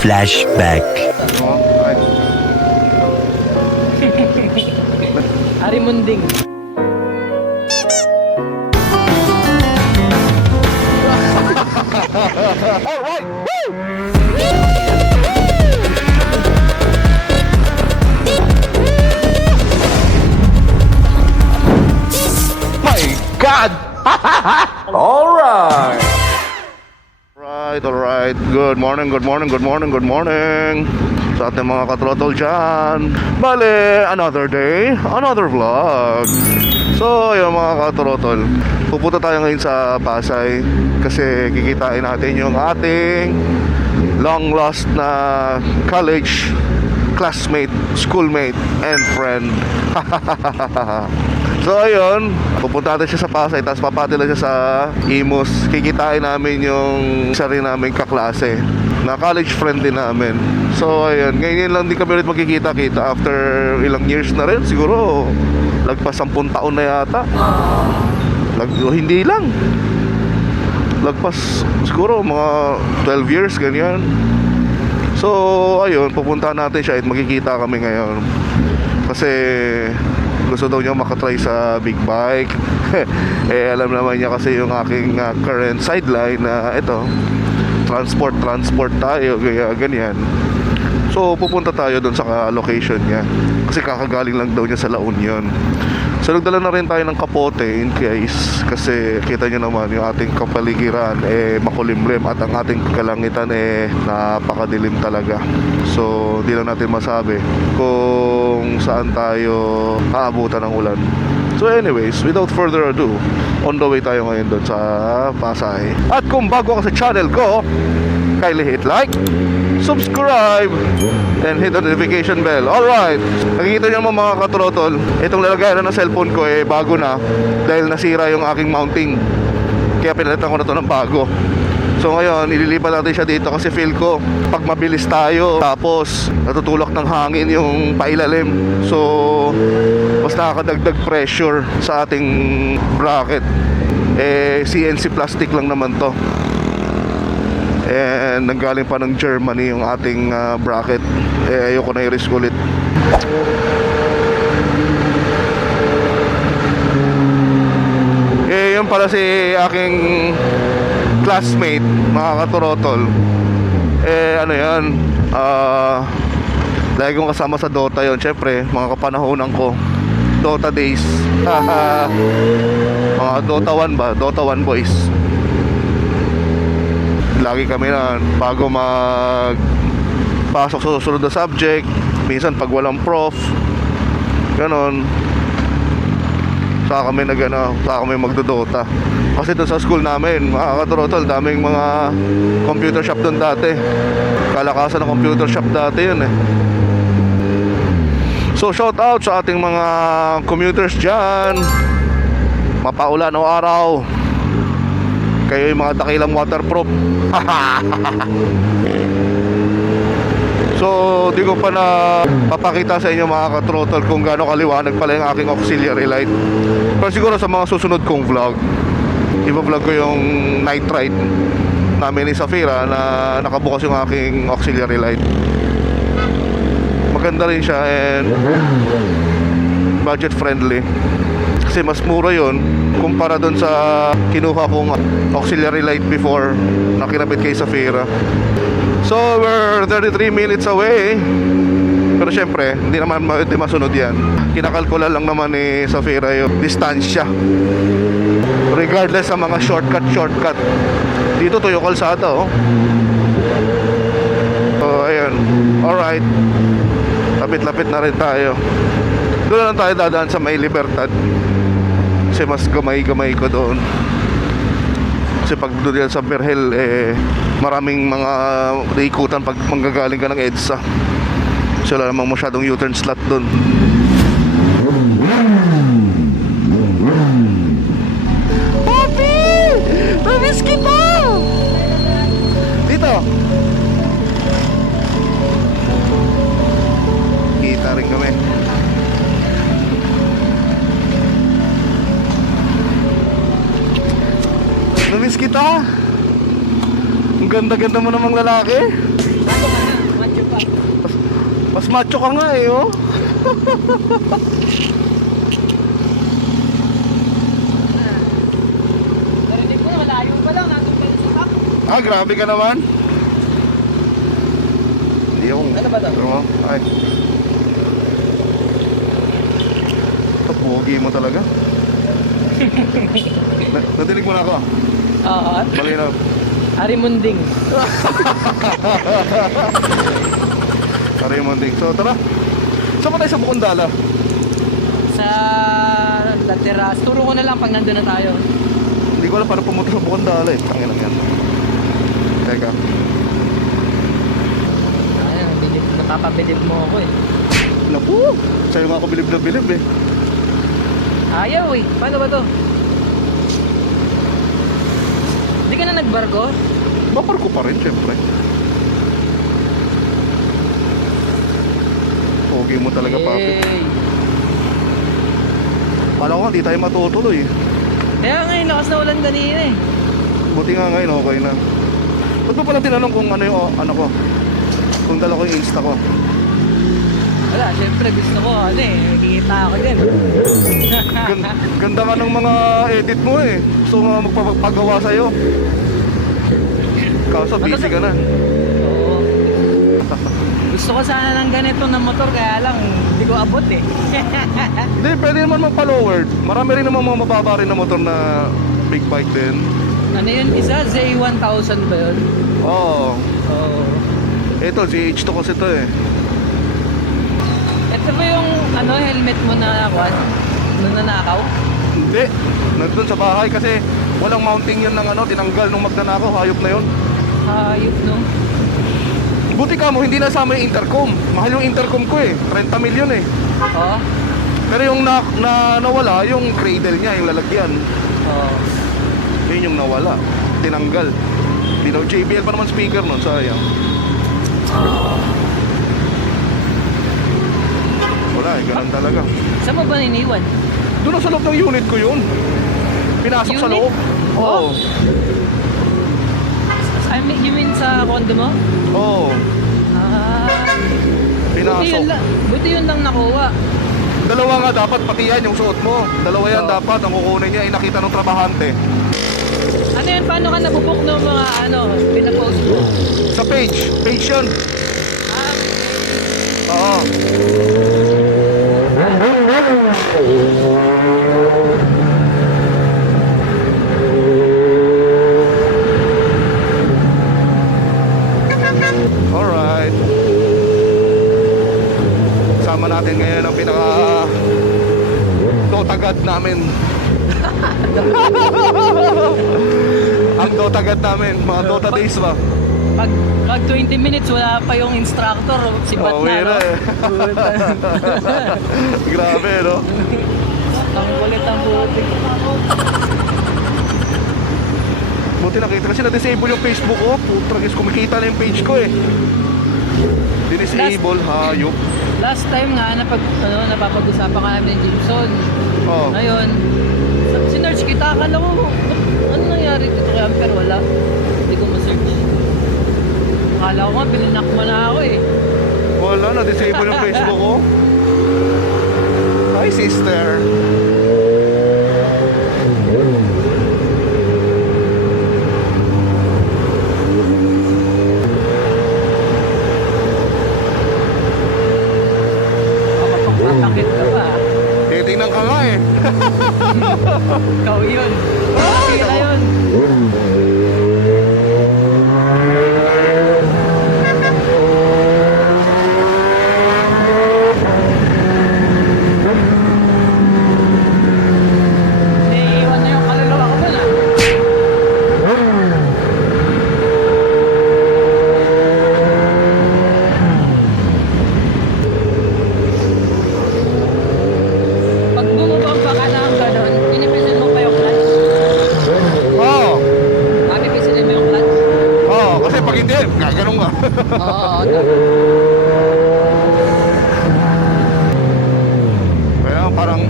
Flashback. Ari Munding. My God! Alright! Alright. Good morning sa ating mga katrotol dyan. Bale, another day, another vlog. So, ayun mga katrotol, pupunta tayo ngayon sa Pasay kasi kikitain natin yung ating long lost na college classmate, schoolmate, and friend. So ayun, pupunta natin siya sa Pasay, tapos papatila siya sa Imus. Kikitain namin yung isa rin naming kaklase na college friend din namin. So ayun, ngayon lang din kami ulit magkikita-kita after ilang years na rin. Siguro lagpas 10 taon na yata. Hindi lang, lagpas siguro mga 12 years, ganyan. So ayun, pupunta natin siya at magkikita kami ngayon kasi gusto daw niya makatry sa big bike. Eh alam naman niya kasi yung aking current sideline na ito, transport tayo, kaya ganyan. So pupunta tayo doon sa location niya kasi kakagaling lang daw niya sa La Union. So nagdala na rin tayo ng kapote in case, kasi kita niyo naman yung ating kapaligiran makulimlim at ang ating kalangitan napakadilim talaga. So di lang natin masabi kung saan tayo aabutan ng ulan. So anyways, without further ado, on the way tayo ngayon doon sa Pasay. At kung bago ka sa channel ko, kindly hit like, subscribe, and hit the notification bell. Alright, nakikita niyo mga katrotol, itong lalagayan na ng cellphone ko bago na dahil nasira yung aking mounting, kaya pinalitan ko na to ng bago. So ngayon, ililipat natin siya dito kasi feel ko pag mabilis tayo tapos natutulak ng hangin yung pailalim, so mas nakakadagdag pressure sa ating bracket. CNC plastic lang naman to, and nanggaling pa ng Germany yung ating bracket. Ayoko na i-risk ulit. Yun pala si aking classmate, mga katurotol. Ano yan, lagi kong kasama sa Dota yon. Siyempre, mga kapanahonan ko, Dota days. Mga Dota 1 ba? Dota 1 boys. Lagi kami na bago pasok sa susunod na subject, minsan pag walang prof, ganon, saka kami magdodota. Kasi doon sa school namin, mga katurotol, daming mga computer shop doon dati. Kalakasan ng computer shop dati yun So shout out sa ating mga commuters dyan, mapaulan o araw, kayo yung mga dakilang waterproof. So di ko pa na papakita sa inyo mga katrotol kung gaano kaliwanag pala yung aking auxiliary light. Pero siguro sa mga susunod kong vlog, i-vlog ko yung night ride namin ni Safira na nakabukas yung aking auxiliary light. Maganda rin siya and budget friendly kasi mas mura yun kumpara dun sa kinuha kong auxiliary light before na kinabit kay Safira. So we're 33 minutes away, pero syempre hindi naman masunod yan. Kinakalkula lang naman ni Safira yung distansya regardless sa mga shortcut. Dito tuyo kalsada So ayun, alright, lapit na rin tayo. Doon lang tayo dadaan sa May Libertad kasi mas gamay ko doon. Kasi pag doon sa Berhel maraming mga ikutan pag manggagaling ka ng EDSA. So wala namang masyadong U-turn slot doon. Papi! Namiss kita! Dito! Kita rin kami. Namiss kita! Ang ganda-ganda mo namang lalaki. Mas macho ka nga eh, oh. Narinig ko na, malayo pa lang, nandun pa yung sakak. Ah, grabe ka naman. Hindi ako. Ano ba to? Ano? Ay. Pogi mo talaga. Nadinig mo na ako. Oo. Malinaw. Arimunding. Raymond Ding. So tara. Saan pa tayo sa Bukondala? Sa La Terrace. Turo ko na lang pag nandun na tayo. Hindi ko alam paano pumunta sa Bukondala eh. Tangin lang yan. Teka. Ayun, napapabilib mo ako eh. Naku! Sa'yo nga ako bilib na bilib eh. Ayaw eh. Paano ba to? Hindi ka na nagbarko? Bakar ko pa rin, syempre. Pogi mo talaga, papi. Yay! Kala ko nga, di tayo matutuloy. Kaya ngayon, lakas na ulan kanina eh. Buti nga ngayon, okay na. Ba't mo pala tinanong kung ano yung ano ko? Kung dala ko yung Insta ko? Wala, syempre gusto ko ano eh. Nakikita ako din. Ganda ka ng mga edit mo eh. Gusto ko nga magpapagawa sa'yo. Kaso busy ka na. Oo. Gusto ko sana ng ganito na motor, kaya lang hindi ko abot eh. Hindi, pwede naman magpa-lowered. Marami rin naman mga mababa rin na motor na big bike din. Ano yun? Isa? Z1000 ba yun? Oo. Oo. Ito, GH2 kasi ito eh. Ito ba yung ano, helmet mo na kwan? Nung nanakaw? Hindi. Nandun sa bahay kasi walang mounting yun ng ano, tinanggal nung magnanakaw. Hayop na yun. Hayop no? Buti ka mo, hindi nasama yung intercom. Mahal yung intercom ko eh. 30 million eh. Oo? Pero yung nawala, yung cradle niya, yung lalagyan. Oo. Yun yung nawala. Tinanggal. JBL pa naman speaker nun, sayang. Wala eh, ganun talaga. Saan mo ba niniwan? Doon sa loob ng unit ko yun. Pinasok sa Unit? loob. Oo. You mean sa condo mo? Oo. Ah. Pinasok. Buti yun lang nakuha. Dalawa nga dapat, pati yan yung suot mo. Dalawa yan Oo. dapat, ang kukunin niya ay nakita ng trabahante. Ano yun? Paano ka nabubuk ng mga ano, pinapost mo? Sa page yun. Ah, Oo. Alright. Sama natin ngayon ang pinaka Dotagad namin. Ang Dotagad namin, mga Dota days ba? pag 20 minutes wala pa yung instructor, si Bat Oh, na, wala no? eh. Grabe, no? Ang kulit ang putik. Buti nakita kasi na-disable yung Facebook ko. Putragis, kumikita na yung page ko eh. Dinisable, hayop. Last time nga, napapag-usapan ka namin ni Jimson. Oh. Ngayon, sinearch kita, akala ko, ano nangyari dito kay Amper? Wala. Hindi ko ma-search. Akala ko nga, pilinak mo na ako eh. Wala, na-disable yung Facebook ko. Hi, sister. Mapagpatakit ka pa. Tingnan ka nga eh. Ikaw yun. Kaya yun. Iiwan na yung kaluluwa ko dun ah. Pag bumababa ka na ang gano'n, pinipisil mo pa yung clutch. Oo. Pipisilin mo yung clutch. Oo, kasi pag hindi, ganun nga. Oo, Kaya parang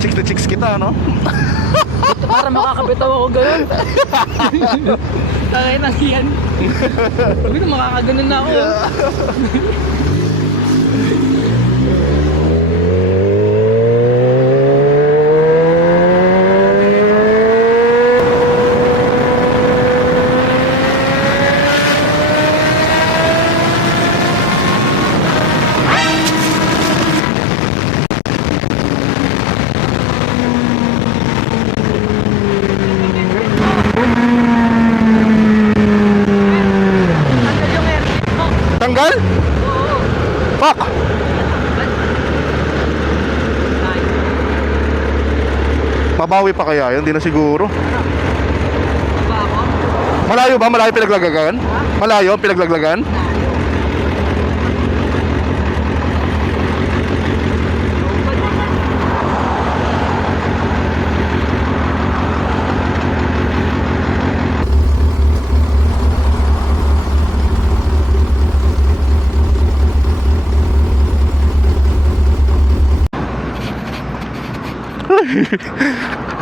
chicks na chicks kita, no? para makakabitaw ako gano'n. Takay nang yan. Sabi na makakaganon na ako. Ano yung aircon mo? Tanggal? Oo. Fuck! Ay, Mabawi pa kaya yun? Hindi na siguro. ba ako? Malayo ba? Malayo pinaglaglagan? Malayo ang pinaglaglagan?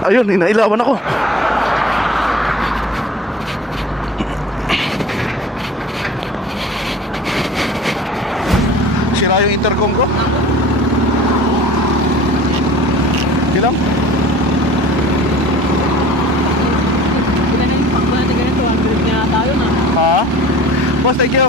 Ayun, inailawan ako. Sira yung intercom ko. Hindi lang. Ilan na yung pakbo natin ganito? 100 na tayo na. Ha? Boss, thank you.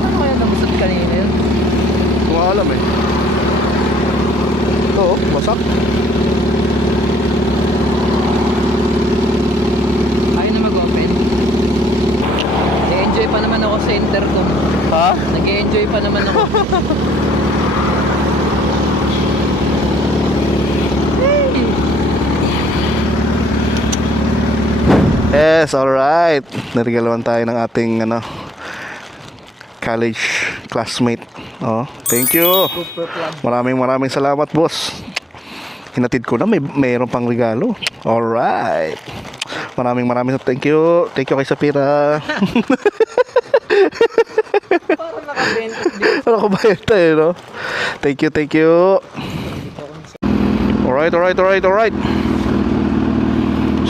Ano kaya nabusot kanina yun? Kung alam eh. Ito, oh, basak. Ayaw na mag-open. Nag-enjoy pa naman ako sa intercom. Ha? Nag-enjoy pa naman ako. Yes, alright. Narigaluan tayo ng ating college classmate. Oh, thank you. Super plan. Maraming salamat, boss. Hinatid ko na mayroon pang regalo. Alright. Maraming thank you. Thank you kay Sapira. Parang nakabenta din. Ano ko ba ito eh, no? Thank you. Alright.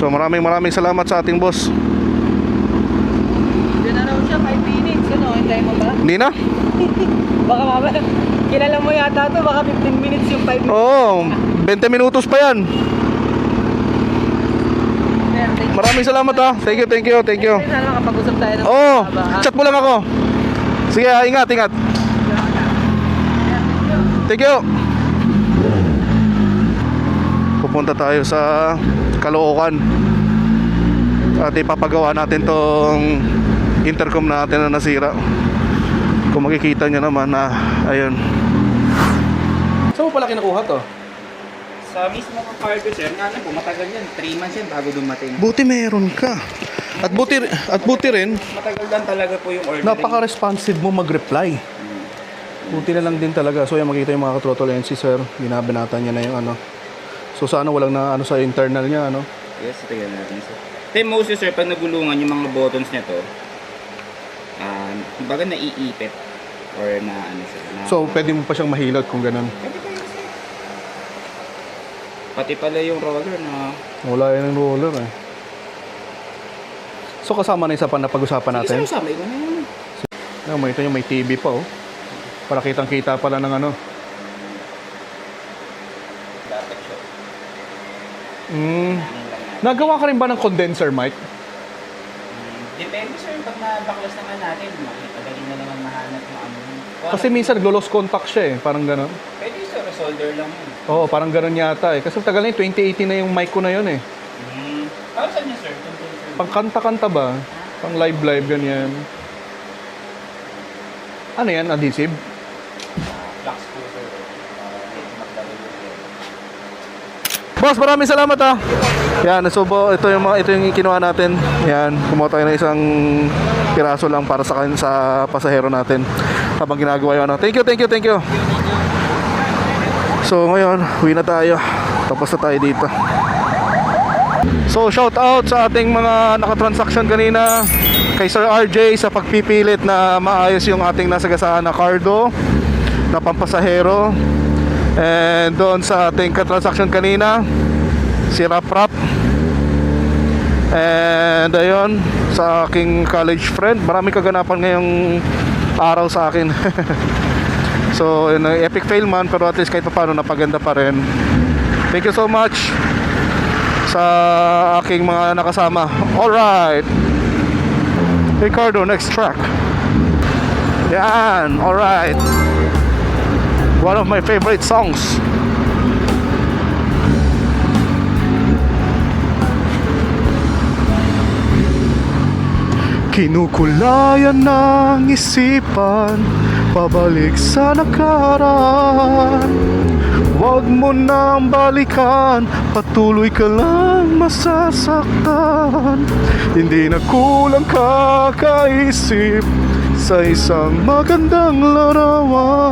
So maraming salamat sa ating boss. Diyan na raw siya, 5 minutes. Ano, hintay mo ba? Hindi na? Baka mamaya, kilala mo yata to, baka 15 minutes yung 5 minutes. Oo, 20 minutos pa yan. Maraming salamat ha. Thank you. Sana makapag-usap tayo ng Oo, mahaba, ha? chat mo lang ako. Sige, ingat. Thank you. Pupunta tayo sa Caloocan. At ipapagawa natin tong intercom natin na nasira. Kung makikita nyo naman na, ayun. Saan mo pala kinukuha to? Sa mismo kong cargo, sir, nga po, matagal yan. 3 months yan bago dumating. Buti meron ka. At buti rin, Matagal lang talaga po yung ordering. napaka-responsive mo mag-reply. Buti na lang din talaga. So, yung makita yung mga ka-throttle NC, sir. Binabanatan niya na yung ano. So, sana walang na ano sa internal niya, ano. Yes, tignan natin, sir. Then mostly, sir, pag nagulungan yung mga buttons nito, kumbaga naiipit. Or na ano sir. Na, So, pwede mo pa siyang mahilot kung ganun. pati pala yung roller na... Wala yan ang roller, eh. So, kasama na isa pa na pag-usapan natin. Sige, sir, usapin ko na yun. Makita nyo, may TV pa, oh. Para kitang-kita pala ng ano. Dapat siya. Nagawa ka rin ba ng condenser mic? Depende, sir, pag na-backless naman natin, makikadali na naman mahanap ng ano. Kasi minsan naglo-lost contact siya, eh. Parang ganun. Pwede, sir, solder lang yun. Oo, parang ganun yata, eh. Kasi tagal na yun, 2018 na yung mic ko na yun, eh. Para saan niya, sir? Condenser. Pang kanta-kanta ba? Pang live, ganyan. Ano yan, adhesive? Flux po, sir. Boss, maraming salamat ha. Yan, so ito yung kinuha natin. Yan, kumuha tayo ng isang piraso lang para sa pasahero natin habang ginagawa yun. Thank you. So ngayon, uwi na tayo. Tapos na tayo dito. So shout out sa ating mga nakatransaction kanina. kay Sir RJ sa pagpipilit na maayos yung ating nasagasaan na cardo na pampasahero. And doon sa ating katransaction kanina, si Rap Rap. And ayun, sa aking college friend, maraming kaganapan ngayong araw sa akin. So, yun, epic fail man, pero at least kahit pa paano napaganda pa rin. Thank you so much sa aking mga nakasama. Alright, Ricardo, next track. Yan, alright. One of my favorite songs. Kinukulayan ng isipan, pabalik sa nakaraan. Huwag mo nang balikan, patuloy ka lang masasaktan. Hindi na kulang kakaisip sa isang magandang larawan.